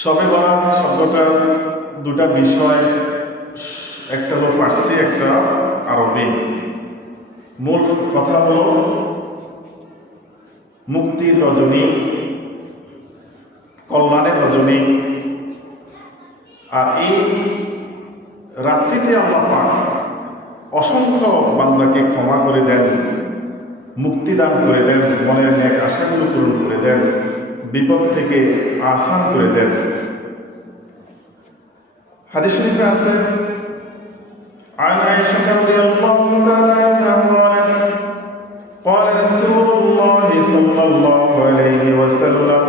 শবে বরাত শব্দটার দুটা বিষয়, একটা হলো ফার্সি, একটা আরবি। মূল কথা হলো মুক্তির রজনী, কল্যাণের রজনী। আর এই রাত্রিতে আল্লাহ পাক অসংখ্য বান্দাকে ক্ষমা করে দেন, মুক্তি দান করে দেন, মনের ন্যাক আশাগুলো পূরণ করে দেন, বিপদ থেকে আসান করে দেন। হাদিস শরীফে আছে عن عائشة رضي الله تعالى عنها قالت قال رسول الله صلى الله عليه وسلم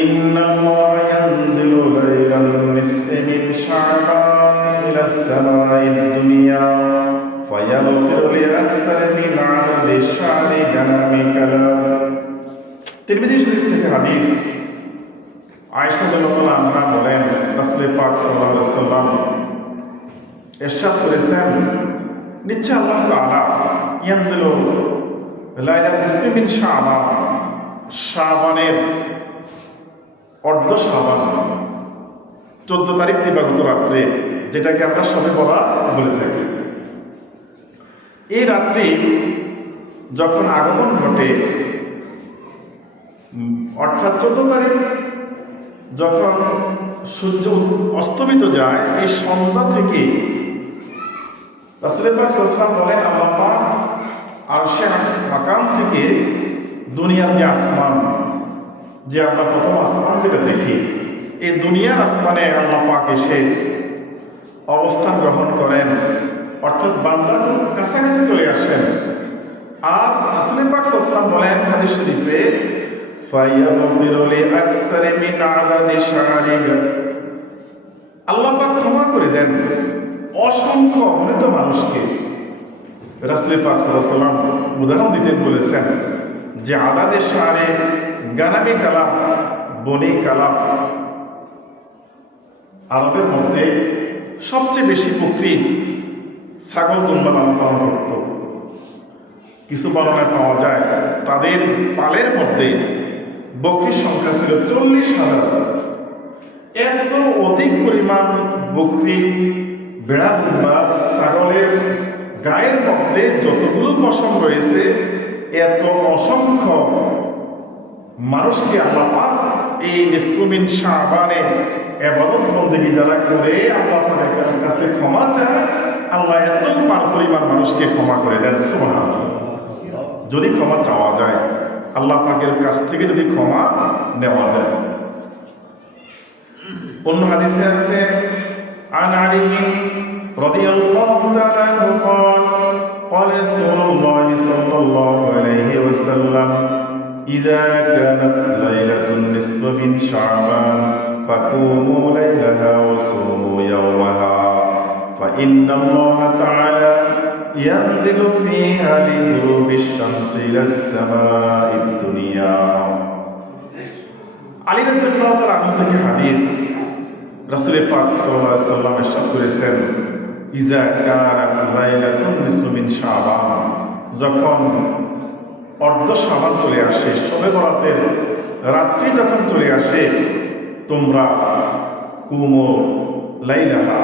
إن الله ينزل ليل النصف من شعبان إلى السماء الدنيا فيغفر لأكثر من عدد الشعر كلام كلام। তিরমিজি শরীফ থেকে হাদিস, আয়েশা রাদিয়াল্লাহু আনহা বলেন, রাসূল পাক সাল্লাল্লাহু আলাইহি ওয়াসাল্লাম ইরশাদ করেছেন, নিশ্চয় আল্লাহ তাআলা ইয়ানজিলু লাইলাল নিসফি মিন শাবান, শাবানের অর্ধ শাবান 14 তারিখ দিবাগত রাত্রে, যেটাকে আমরা শবে বরাত বলে থাকি। এই রাত্রি যখন আগমন ঘটে, অর্থাৎ 14 তারিখ যখন সূর্য অস্তমিত যায়, এই সন্ধ্যা থেকে রাসূল পাক সাল্লাল্লাহু আলাইহি ওয়াসাল্লাম বলেন, আল্লাহ পাক আরশে মাকাম থেকে দুনিয়ার যে আসমান, যে আমরা প্রথম আসমান যেটা দেখি, এই দুনিয়ার আসমানে আল্লাহ পাক এসে অবস্থান গ্রহণ করেন, অর্থাৎ বান্দার কাছাকাছি চলে আসেন। আর রাসূল পাক সাল্লাল্লাহু আলাইহি ওয়াসাল্লাম বলেন হাদিস শরীফে, ফায়াগফিরু লিআকসারি মিন আদাদি শারিকা, আল্লাহ পাক ক্ষমা করে দেন অসংখ্য মৃত মানুষকে। রাসূল পাক সাল্লাল্লাহু আলাইহি ওয়াসাল্লাম উদাহরণ দিতে বলেছেন যে আদাদে শারে গানামি কালাম, বনি কালাম, আরবের মধ্যে সবচেয়ে বেশি বকরি ছাগল দুম্বা লালন পালন করত। কিছু বর্ণনায় পাওয়া যায় তাদের পালের মধ্যে বকরির সংখ্যা ছিল 40,000। এত অধিক পরিমাণ বকরি, বেড়া, দুম্বা, ছাগলের গায়ের মধ্যে যতগুলো পশম রয়েছে, এত অসংখ্য মানুষকে আল্লাহ পাক এই নিসফু মিন শাবানে ইবাদত বন্দেগী যারা করে আল্লাহ পাকের কাছে ক্ষমা চায়, আল্লাহ এত পরিমাণ মানুষকে ক্ষমা করে দেন। সুবহানাল্লাহ। যদি ক্ষমা চাওয়া যায়, আল্লাহ পাকের কাছ থেকে যদি ক্ষমা নেওয়া যায়। অন্য হাদিসে আছে عن علي رضي الله تعالى عنه قال قال رسول الله صلى الله عليه وسلم إذا كانت ليلة النصف من شعبان فقوموا ليلها وصوموا يومها فإن الله تعالى ينزل فيها لغروب الشمس إلى السماء الدنيا। আলী রাদিয়াল্লাহু তাআলা আনহু থেকে হাদিস, রাসূল পাক সাল্লাল্লাহু আলাইহি ওয়াসাল্লাম ইরশাদ করেছেন, ইজা কানাত লাইলাতুন নিসফু মিন শাবান, যখন অর্ধ শাবান চলে আসে, শবে বরাতের রাত্রি যখন চলে আসে, তোমরা কুমু লাইলাহা,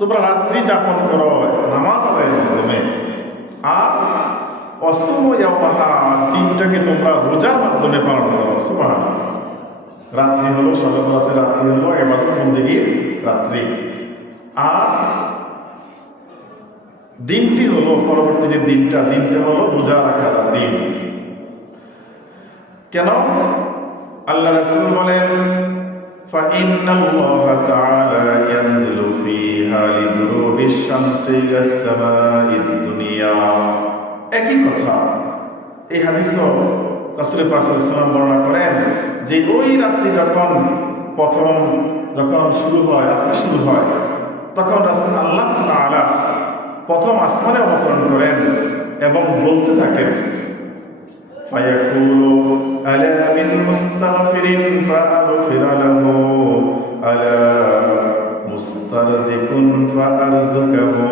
তোমরা রাত্রি যাপন করো নামাজ আদায়ের মাধ্যমে, আর অসুমু ইয়াওমাহা, দিনটাকে তোমরা রোজার মাধ্যমে পালন করো। সুবহানাল্লাহ। রাত্রি হলো শবে বরাতের রাত্রি হলো ইবাদত বন্দেগীর রাত্রি, আর দিনটি হলো পরবর্তী যে দিনটা হলো রোজা রাখার দিন। কেন? আল্লাহ রাসূল বলেন, ফাইন্নাল্লাহা তাআলা ইয়ানজিলু ফীহা লিগুরুবিশ শামসি ইলাস সামাঈদ দুনিয়া। একই কথা এই হাদিসও রাসূল পাক সাল্লাল্লাহু আলাইহি ওয়াসাল্লাম বর্ণনা করেন যে ওই রাত্রি যখন শুরু হয়, রাত্রি শুরু হয়, তখন রাসূল আল্লাহ তাআলা প্রথম আসমানে অবতরণ করেন এবং বলতে থাকেন, ফায়াকুলু আলা মিন মুস্তাগফিরিন ফাআগফির লাহু আলা মুস্তারজিকুন ফাআরযুকাহু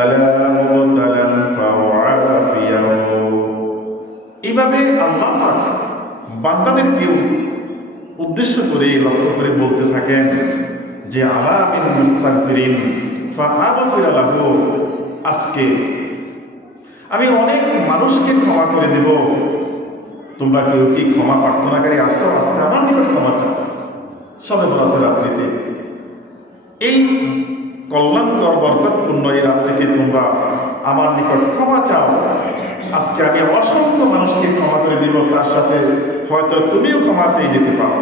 আলা মুবতালান ফাউআফিয়াহু। এইভাবে আল্লাহ পাক বান্দাদেরকে উদ্দেশ্য করে লক্ষ্য করে বলতে থাকেন যে আলা মিন মুস্তাগফিরিন ফাআগফির লাহু, আজকে আমি অনেক মানুষকে ক্ষমা করে দেব, তোমরা কেউ কি ক্ষমা প্রার্থনাকারী আসছো? আজকে আমার নিকট ক্ষমা চাও। সবে বরাতের রাত্রিতে, এই কল্যাণকর বরকতপূর্ণ এই রাত্রিতে তোমরা আমার নিকট ক্ষমা চাও। আজকে আমি অসংখ্য মানুষকে ক্ষমা করে দিব, তার সাথে হয়তো তুমিও ক্ষমা পেয়ে যেতে পারো।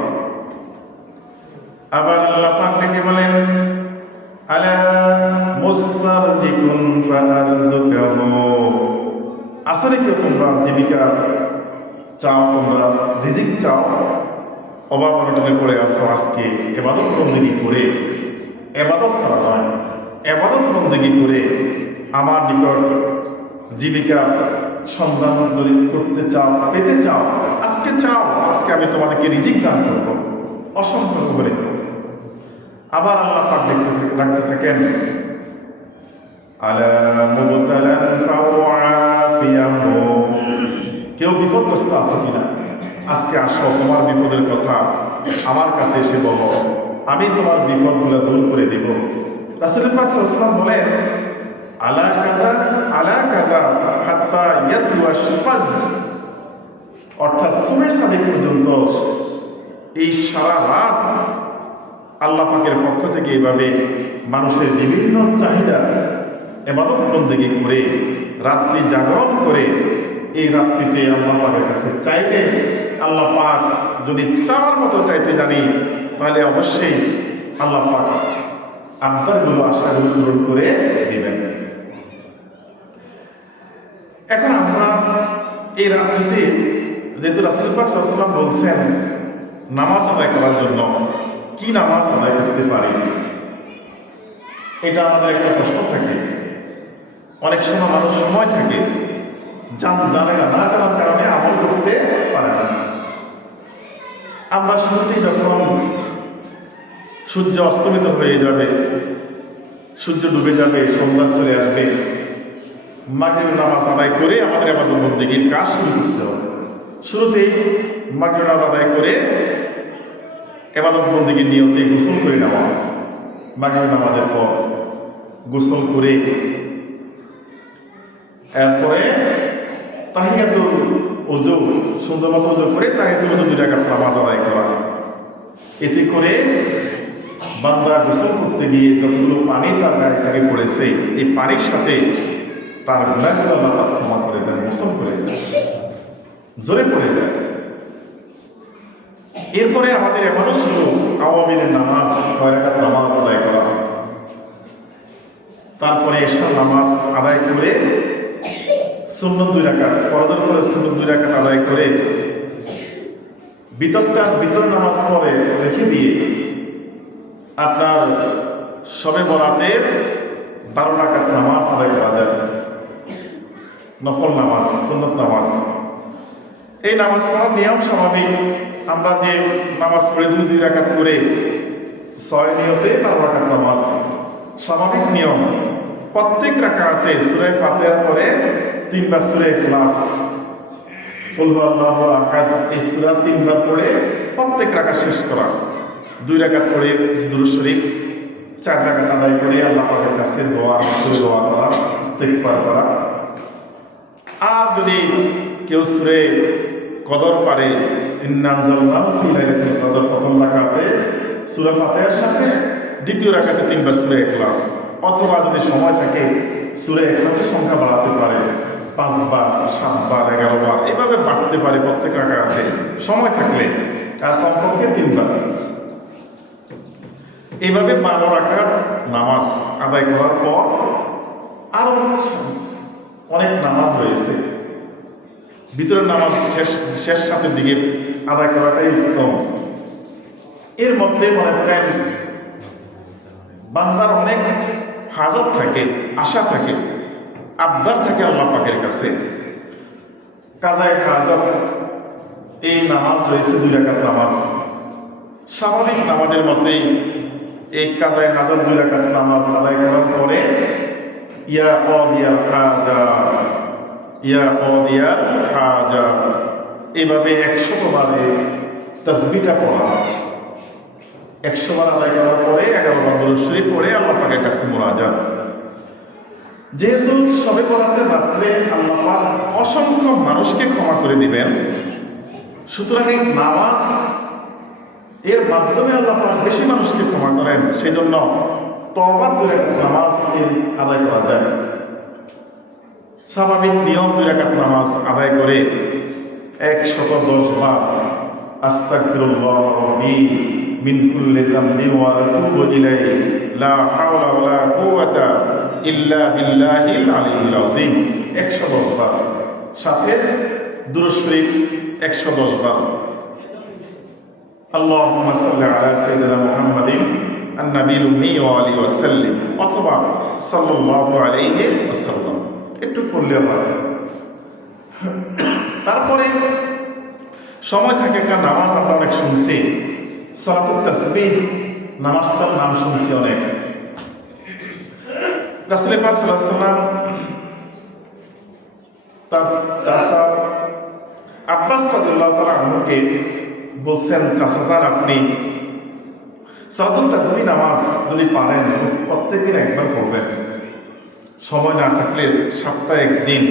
আবার আল্লাহ পাক ডেকে বলেন আলা মুস্তারজিকুন ফারজুকাহু, আসলে কেউ তোমরা জীবিকা চাও, তোমরা রিজিক চাও, অভাব অনটনে পড়ে আসো, আজকে ইবাদত বন্দেগী করে, ইবাদত ছাড়া নয়, ইবাদত বন্দেগী করে আমার নিকট জীবিকা সন্ধান যদি করতে চাও, পেতে চাও, আজকে চাও, আজকে আমি তোমাদেরকে রিজিক দান করবো অসংখ্য করে। আবার আল্লাহ পাক রাখতে থাকেন আলা মুবতালান ফাওয়াফিয়াহু, কেউ বিপদগ্রস্ত আছে কিনা? আজকে আসো, তোমার বিপদের কথা আমার কাছে এসে বলো, আমি তোমার বিপদগুলো দূর করে দেব। রাসূল পাক সাল্লাল্লাহু আলাইহি ওয়াসাল্লাম বলেন আলা কাযা হাত্তা ইয়াতলুয়া ফাজর, অর্থাৎ সুবহ সাদিক পর্যন্ত এই সারা রাত আল্লাহ পাকের পক্ষ থেকে এইভাবে মানুষের বিভিন্ন চাহিদা ইবাদত বন্দেগী করে রাত্রি জাগরণ করে এই রাত্রিতে আল্লাহ পাকের কাছে চাইলে, আল্লাহ পাক যদি চাওয়ার মতো চাইতে জানি, তাহলে অবশ্যই আল্লাহ পাক আবদারগুলো, আশাগুলো পূরণ করে দিবেন। এখন আমরা এই রাত্রিতে, যেহেতু রাসূল পাক সাল্লাল্লাহু আলাইহি ওয়াসাল্লাম বলছেন নামাজ আদায় করার জন্য, কি নামাজ আদায় করতে পারি, এটা আমাদের একটা কষ্ট থাকে। অনেক সময় মানুষ সময় থাকে জানে না, না জানার কারণে আমল করতে পারে না। আমরা শুরুতেই যখন সূর্য অস্তমিত হয়ে যাবে, সূর্য ডুবে যাবে, সন্ধ্যা চলে আসবে, মাগরিবের নামাজ আদায় করে আমাদের ইবাদত বন্দেগীর কাজ শুরু করতে হবে। শুরুতেই মাগরিবের নামাজ আদায় করে ইবাদত বন্দেগীর নিয়তে গোসল করে নেওয়া, মাগরিবের নামাজের পর গোসল করে এরপরে তাহিয়াতুল ওযু, সুন্দর মতো ওযু করে তাহিয়াতুল ওযু 2 রাকাত নামাজ আদায় করা। এতে করে বান্দা গোসল করতে গিয়ে যতগুলো পানি তার গায়ে থেকে পড়েছে, এই পানির সাথে তার গুনাহগুলো আল্লাহ পাক ক্ষমা করে দেন, মোচন করে দেন, জোরে পড়ে যায়। এরপরে আমাদের এমনও শুরু আওয়ামীর নামাজ 6 রাকাত নামাজ আদায় করা, তারপরে এশার নামাজ আদায় করে সুন্নত 2 রাকাত, ফরজের পরে সুন্নত 2 রাকাত আদায় করে ভিতর নামাজ পড়ে রেখে দিয়ে আপনার শবে বরাতের 12 রাকাত নামাজ আদায় করা যায়, নফল নামাজ, সুন্নত নামাজ। এই নামাজ পড়ার নিয়ম স্বাভাবিক, আমরা যে নামাজ পড়ে 2 রাকাত করে 6 নিয়তে 12 রাকাত নামাজ, স্বাভাবিক নিয়ম। প্রত্যেক রাকাতে সূরা ফাতিহার পরে 3 বার সূরা ইখলাস, কুল হুয়াল্লাহু আহাদ, এই সূরা 3 বার পড়ে প্রত্যেক রাকাত শেষ করা। 2 রাকাত পড়ে দুরূদ শরীফ, 4 রাকাত আদায় করে আল্লাহ পাকের কাছে দোয়া করা, ইস্তিগফার করা। আর যদি কেউ সূরা কদর পারে, ইন্না আনজালনাহু ফি লাইলাতুল কদর, প্রথম রাকাতে সূরা ফাতিহার সাথে, দ্বিতীয় রাকাতে 3 বার সূরা ইখলাস, অথবা যদি সময় থাকে সূরা ইখলাসের সংখ্যা বাড়াতে পারে, 5 বার, 7 বার, 11 বার, এভাবে বাড়তে পারে প্রত্যেক রাকাতে সময় থাকলে, আর কমপক্ষে 3 বার। এইভাবে 12 রাকাত নামাজ আদায় করার পর আরো অনেক নামাজ রয়েছে, ভিতরের নামাজ শেষ রাতের দিকে আদায় করাটাই উত্তম। এর মধ্যে মনে করেন বান্দার অনেক হাজত থাকে, আশা থাকে, আবদার থাকে আল্লাহ পাকের কাছে। কাজায়ে হাজত, এই নামাজ রয়েছে 2 রাকাত নামাজ, স্বাভাবিক নামাজের মতোই এই কাজায়ে হাজত 2 রাকাত নামাজ আদায় করার পরে ইয়া কাদিয়াল হাজা, ইয়া কাদিয়াল হাজা, এইভাবে 100 বারে তাসবিহটা পড়া, 100 বার আদায় করার পরে 11 বার দরুদ শরীফ পড়ে আল্লাহ পাকের কাছে মুনাজাত। যেহেতু শবে বরাতের রাত্রে আল্লাহ পাক অসংখ্য মানুষকে ক্ষমা করে দিবেন, সুতরাং এই নামাজ এর মাধ্যমে আল্লাহ পাক বেশি মানুষকে ক্ষমা করেন, সেই জন্য তওবার 2 রাকাত নামাজ আদায় করা যায়। স্বাভাবিক নিয়ম 2 রাকাত নামাজ আদায় করে 110 বার আস্তাগফিরুল্লাহ রাব্বি মিন কুল্লি যামবি ওয়া আতুবু ইলাইহি লা হাওলা ওয়া লা কুওয়াতা ইল্লা বিল্লাহিল আলিয়্যিল আযীম 110 বার, সাথে দুরূদ শরীফ 110 বার। আল্লাহুম্মা সাল্লি আলা সাইয়্যিদিনা মুহাম্মাদিন আন-নাবিয়্যিল উম্মি ওয়া আলিহি ওয়া সাল্লিম, অথবা সাল্লাল্লাহু আলাইহি ওয়াসাল্লাম একটু পড়লেও হয়। তারপরে সময় থাকে একটা নামাজ আমরা অনেক শুনছি, সালাতুত তাসবিহ, নামাজটার নাম শুনছি অনেক। রাসূল পাক সাল্লাল্লাহু আলাইহি ওয়াসাল্লাম চাচা আব্বাস রাদিয়াল্লাহু তাআলা আনহুকে বলছেন, চাচা স্যার আপনি সালাতুত তাসবিহ নামাজ যদি পারেন প্রত্যেকদিন একবার পড়বেন, সময় না থাকলে সপ্তাহে একদিন,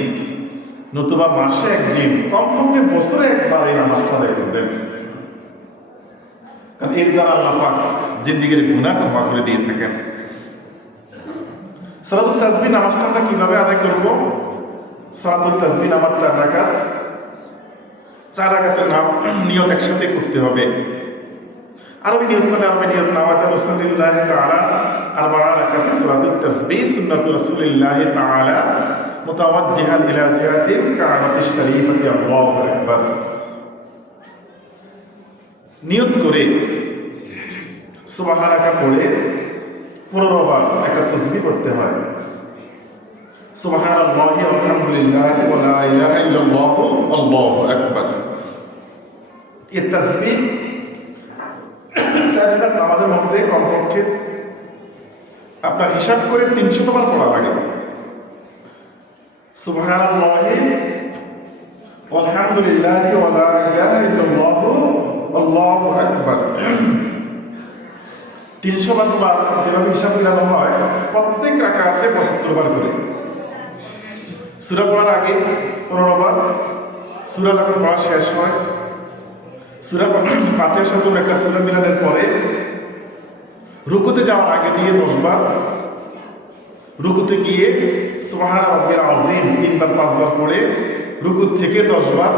নতুবা মাসে একদিন, কমপক্ষে বছরে একবার এই নামাজটা আদায় করবেন, কারণ এর দ্বারা আল্লাহ পাক জিন্দেগীর গুনাহ ক্ষমা করে দিয়ে থাকেন। সালাতুত তাসবিহ নামাজটা আমরা কিভাবে আদায় করব? সালাতুত তাসবিহ নামাজ 4 রাকাত, 4 রাকাতের নিয়ত একসাথে করতে হবে। আরবি নিয়ত মানে আরবি নিয়ত, নাওয়াত রাসূলিল্লাহি তাআলা 4 রাকাত সালাতুত তাসবিহ সুন্নাতু রাসূলিল্লাহি তাআলা মুতাওয়াজ্জিহান ইলা জিহাতিল কাবাতিশ শরীফাতি, আল্লাহু আকবার। নিয়ত করে সুবহানাকা পড়ে 15 বার একটা তাসবিহ পড়তে হয়, সুবহানাল্লাহি আলহামদুলিল্লাহি ওয়া লা ইলাহা ইল্লাল্লাহু আল্লাহু আকবার। এই তাসবিহ 4 রাকাত নামাজের মধ্যে কমপক্ষে আপনার হিসাব করে 300 বার পড়া লাগে। সুবহানাল্লাহি আলহামদুলিল্লাহি ওয়া লা ইলাহা ইল্লাল্লাহু আল্লাহু আকবার 300 বার যেভাবে হিসাব মিলানো হয়, প্রত্যেক রাকাতে 75 বার করে। সূরা পড়ার আগে 15 বার, সূরা যখন পড়া শেষ হয়, সূরা ফাতিহার সাথে একটা সূরা মিলানের পরে রুকুতে যাওয়ার আগে দিয়ে 10 বার, রুকুতে গিয়ে সুবহান রাব্বিল আযীম 3 বার 5 বার পড়ে রুকু থেকে 10 বার,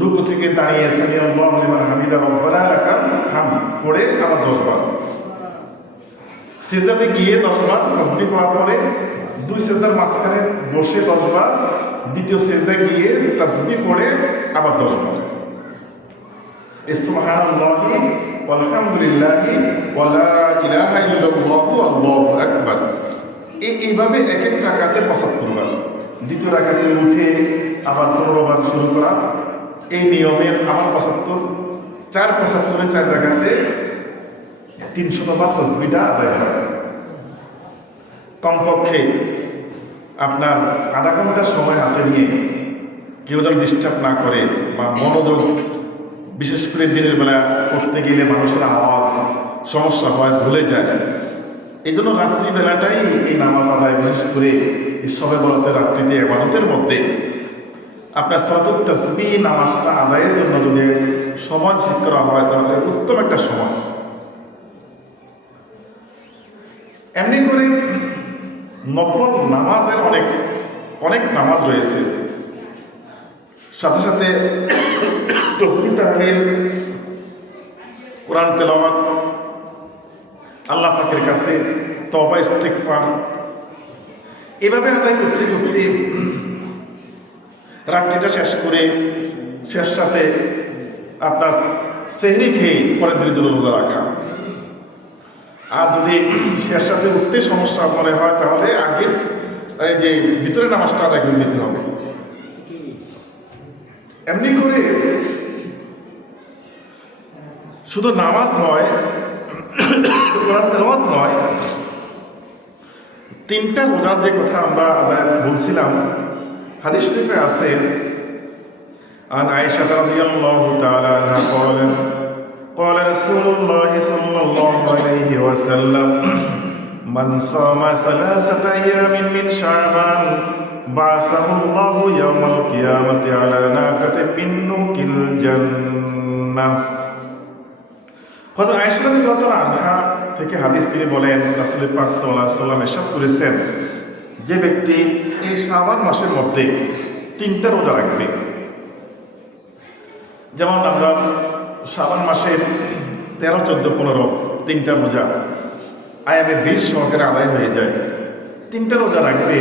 রুকু থেকে দাঁড়িয়ে সামি আল্লাহু লিমান হামিদা রব্বানা লাকাল হামদ পড়ে আবার 10 বার, সিজদাতে গিয়ে 10 বার তাসবিহ পড়ার পরে 2 সিজদার মাঝখানে বসে 10 বার, দ্বিতীয় সিজদায় গিয়ে তাসবিহ পড়ে আবার 10 বার। সুবহানাল্লাহি আলহামদুলিল্লাহি ওয়া লা ইলাহা ইল্লাল্লাহু আল্লাহু আকবার। এইভাবে এক এক রাকাতে 75 বার, দ্বিতীয় রাকাতে উঠে আবার 15 বার শুরু করা, এই নিয়মের আবার 75, 4 4 রাকাতে 300 বার তাসবিহটা আদায় হয়। কমপক্ষে আপনার আধা ঘন্টা সময় হাতে নিয়ে, কেউ যেন ডিস্টার্ব না করে বা মনোযোগ, বিশেষ করে দিনের বেলা পড়তে গেলে মানুষের আওয়াজ সমস্যা হয়, ভুলে যায়, এই জন্য রাত্রিবেলাটাই এই নামাজ আদায়, বিশেষ করে এই শবে বরাতের রাত্রিতে ইবাদতের মধ্যে আপনার সালাতুত তাসবিহ নামাজটা আদায়ের জন্য যদি সময় ঠিক করা হয় তাহলে উত্তম একটা সময়। এমনি করে নফল নামাজের অনেক নামাজ রয়েছে, সাথে সাথে তাসবিহ তাহলিল, কোরআন তেলাওয়াত, আল্লাহ পাকের কাছে তওবা ইস্তিগফার, এভাবে আদায় করতে করতে রাত্রিটা শেষ করে শেষ রাতে আপনার সেহরি খেয়ে পরের দিনের জন্য রোজা রাখা। আর যদি শেষ রাতে উঠতে সমস্যা মনে হয় তাহলে আগে এই যে ভিতরে নামাজটা আদায় করে নিতে হবে। এমনি করে শুধু নামাজ নয়, কোরআন তেলাওয়াত নয়, 3টা রোজার যে কথা আমরা আদায় বলছিলাম, হাদিস শরীফে আছে, আন আয়েশা রাদিয়াল্লাহু তাআলা আনহা বলেন قال رسول الله صلى الله عليه وسلم من صام ثلاثة أيام من شعبان بعثه الله يوم القيامة على ناقة من نوك الجنة. হযরত আয়েশা রাদিয়াল্লাহু তাআলা আনহা থেকে হাদিস তিনি বলেন, রাসূল পাক সাল্লাল্লাহু আলাইহি ওয়াসাল্লাম ইরশাদ করেছেন, যে ব্যক্তি এই শাবান মাসের মধ্যে 3টা রোজা রাখবে, যেমন আমরা শাবান মাসের 13, 14, 15 3টা রোজা আয়ামে 20 সহকারে আদায় হয়ে যায়, 3টা রোজা রাখবে,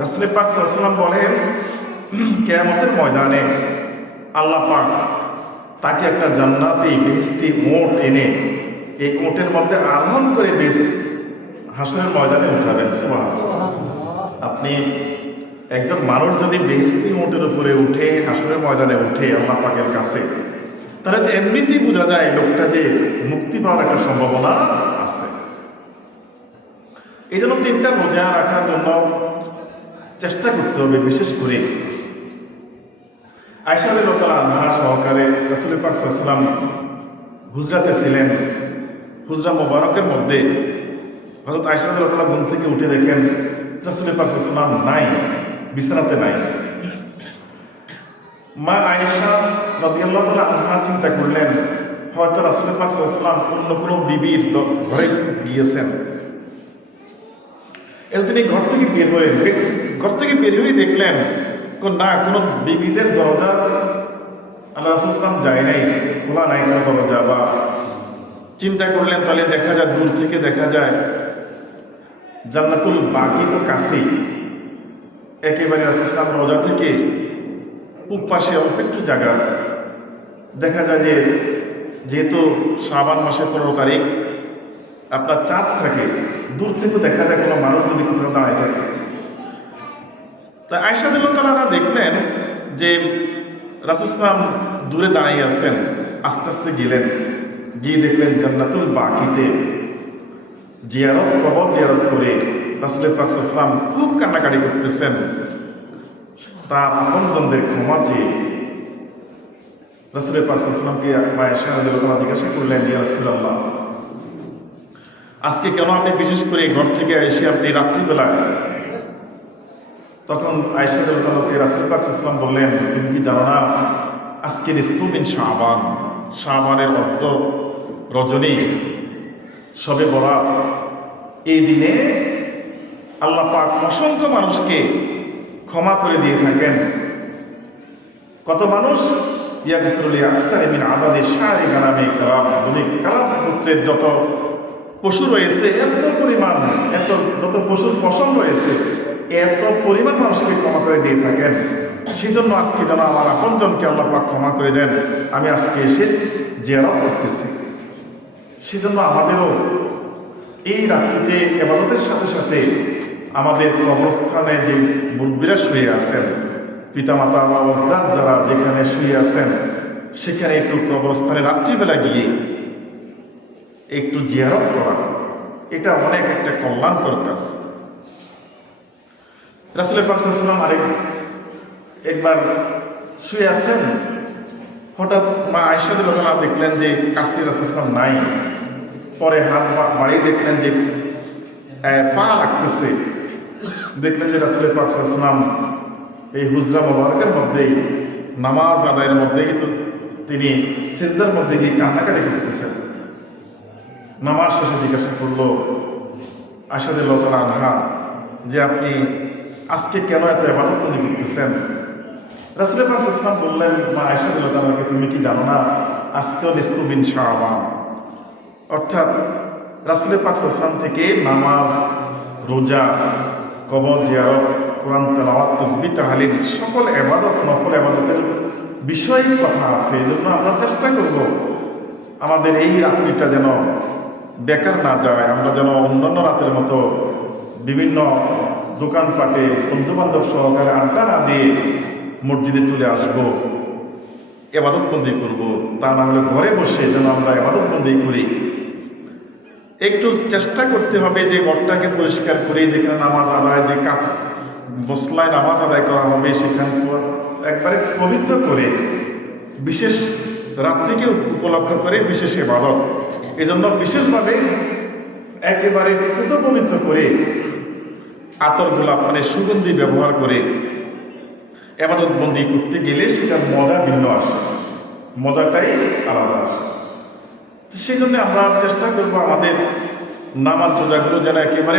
রাসূল পাক সাল্লাল্লাহু আলাইহি ওয়াসাল্লাম বলেন কিয়ামতের ময়দানে আল্লাহ পাক তাকে একটা জান্নাতি বেহেশতি ওট এনে এই ওটের মধ্যে আরোহণ করে হাসরের ময়দানে উঠাবেন। সুবহানাল্লাহ। আপনি একজন মানুষ যদি বেহেশতি ওটের উপরে উঠে হাসরের ময়দানে উঠে আল্লাহ পাকের কাছে, তাহলে তো এমনিতেই বোঝা যায় লোকটা যে মুক্তি পাওয়ার একটা সম্ভাবনা আছে। এই জন্য 3টা রোজা রাখার জন্য চেষ্টা করতে হবে। বিশেষ করে আয়েশা রাদিয়াল্লাহু তাআলা আনহা সহকারে রাসূল পাক সাল্লাল্লাহু আলাইহি ওয়াসাল্লাম হুজরাতে ছিলেন। হুজরা মোবারকের মধ্যে হযরত আয়েশা রাদিয়াল্লাহু তাআলা ঘুম থেকে উঠে দেখেন রাসূল পাক সাল্লাল্লাহু আলাইহি ওয়াসাল্লাম নাই, বিছানাতে নাই। মা আয়েশা রাদিয়াল্লাহু তাআলা আনহা চিন্তা করলেন হয়তো রাসূল পাক সাল্লাল্লাহু আলাইহি ওয়াসাল্লাম অন্য কোনো বিবির ঘরে গিয়েছেন। এর তিনি ঘর থেকে বের হয়ে দেখলেন না, কোনো বিবিদের দরজা আল্লাহ রাসূল সাল্লাল্লাহু আলাইহি ওয়াসাল্লাম যায় নাই, খোলা নাই কোনো দরজা। বা চিন্তা করলেন তাহলে দেখা যায় দূর থেকে দেখা যায় জান্নাতুল বাকি তো কাছেই, একেবারে রাসূল সাল্লাল্লাহু আলাইহি ওয়াসাল্লাম রোজা থেকে পূব পাশে অল্প একটু জায়গা দেখা যায় যে যেহেতু শাবান মাসের 15 তারিখ আপনার চাঁদ থাকে, দূর থেকে দেখা যায় কোনো মানুষ যদি কোথাও দাঁড়ায় থাকে। তা আয়েশা রাদিয়াল্লাহু তাআলা দেখলেন যে রাসূল সাল্লাল্লাহু আলাইহি ওয়াসাল্লাম দূরে দাঁড়িয়ে আছেন, আস্তে আস্তে গেলেন, গিয়ে দেখলেন জান্নাতুল বাকিতে কবর জিয়ারত করে রাসূল পাক সাল্লাল্লাহু আলাইহি ওয়াসাল্লাম খুব কান্নাকাটি করতেছেন। তার আপনজনদের ক্ষমা চেয়ে রাসূল পাক সাল্লাল্লাহু আলাইহি ওয়াসাল্লামকে আয়েশা রাদিয়াল্লাহু তাআলা জিজ্ঞাসা করলেন, ইয়া রাসূলুল্লাহ, আজকে কেন আপনি বিশেষ করে ঘর থেকে এসে আপনি রাত্রিবেলা? তখন আয়েশা রাদিয়াল্লাহু তাআলাকে রাসূল পাক সাল্লাল্লাহু আলাইহি ওয়াসাল্লাম বললেন, তুমি কি জানো না আজকে নিসফু মিন শাবান, শাবানের অর্ধ রজনী, শবে বরাত, এই দিনে আল্লাহ পাক অসংখ্য মানুষকে ক্ষমা করে দিয়ে থাকেন। কত মানুষ? ইয়াগফিরু লি আকসারি মিন আদাদি শারি গানামি কালাব, কালাব পুত্রের যত পশু রয়েছে এত পরিমাণ, যত পশুর পশম রয়েছে এত পরিমাণ মানুষকে ক্ষমা করে দিয়ে থাকেন। সেই জন্য আজকে যেন আমার আপনজনকে আল্লাহ পাক ক্ষমা করে দেন, আমি আজকে এসে জিয়ারত করতেছি। সেজন্য আমাদেরও এই রাত্রিতে ইবাদতের সাথে সাথে আমাদের কবরস্থানে যে মুরব্বীরা শুয়ে আছেন, পিতামাতা বা ওস্তাদ যারা যেখানে শুয়ে আছেন, সেখানে একটু কবরস্থানে রাত্রিবেলা গিয়ে একটু জিয়ারত করা, এটা অনেক একটা কল্যাণকর কাজ। রাসূল পাক সাল্লাল্লাহু আলাইহি ওয়াসাল্লাম একবার শুয়ে আছেন, হঠাৎ মা আয়েশা রাদিয়াল্লাহু তাআলা দেখলেন যে কাছে রাসূল সাল্লাল্লাহু নাই। পরে হাত বাড়িয়ে দেখলেন যে পা লাগতেছে, দেখলেন যে রাসূল পাক সাল্লাল্লাহু আলাইহি ওয়াসাল্লাম এই হুজরা মোবারকের মধ্যেই নামাজ আদায়ের মধ্যেই কিন্তু তিনি সিজদার মধ্যে গিয়ে কান্নাকাটি করতেছেন। নামাজ শেষে জিজ্ঞাসা করলো আয়েশা রাদিয়াল্লাহু তাআলা আনহা যে আপনি আজকে কেন এত ইবাদতবন্দি করতেছেন? রাসূল পাক সাল্লাল্লাহু আলাইহি ওয়াসাল্লাম বললেন, মা আয়েশা রাদিয়াল্লাহু তাআলাকে, তুমি কি জানো না আজকে নিসফু মিন শাবান, অর্থাৎ রাসূল পাক সাল্লাল্লাহু আলাইহি ওয়াসাল্লাম থেকে নামাজ, রোজা, কবর জিয়ারত, কোরআন তেলাওয়াত, তাসবিহ তাহলিল সকল ইবাদত, নফল ইবাদতের বিষয়ে কথা আছে। এই জন্য আমরা চেষ্টা করব আমাদের এই রাত্রিটা যেন বেকার না যায়, আমরা যেন অন্যান্য রাতের মতো বিভিন্ন দোকানপাটে বন্ধুবান্ধব সহকারে আড্ডা না দিয়ে মসজিদে চলে আসব, ইবাদতবন্দি করব। তা না হলে ঘরে বসে যেন আমরা ইবাদতবন্দি করি। একটু চেষ্টা করতে হবে যে ঘরটাকে পরিষ্কার করে, যেখানে নামাজ আদায়, যে মসলায় নামাজ আদায় করা হবে সেখানে একবারে পবিত্র করে, বিশেষ রাত্রিকে উপলক্ষ করে বিশেষ ইবাদত। এজন্য বিশেষভাবে একেবারে পুত পবিত্র করে আতর গোলাপ মানে সুগন্ধি ব্যবহার করে ইবাদত বন্দি করতে গেলে সেটার মজা ভিন্ন আসে, মজাটাই আলাদা আসে। সেই জন্য আমরা চেষ্টা করবো আমাদের নামাজ রোজাগুলো যেন একেবারে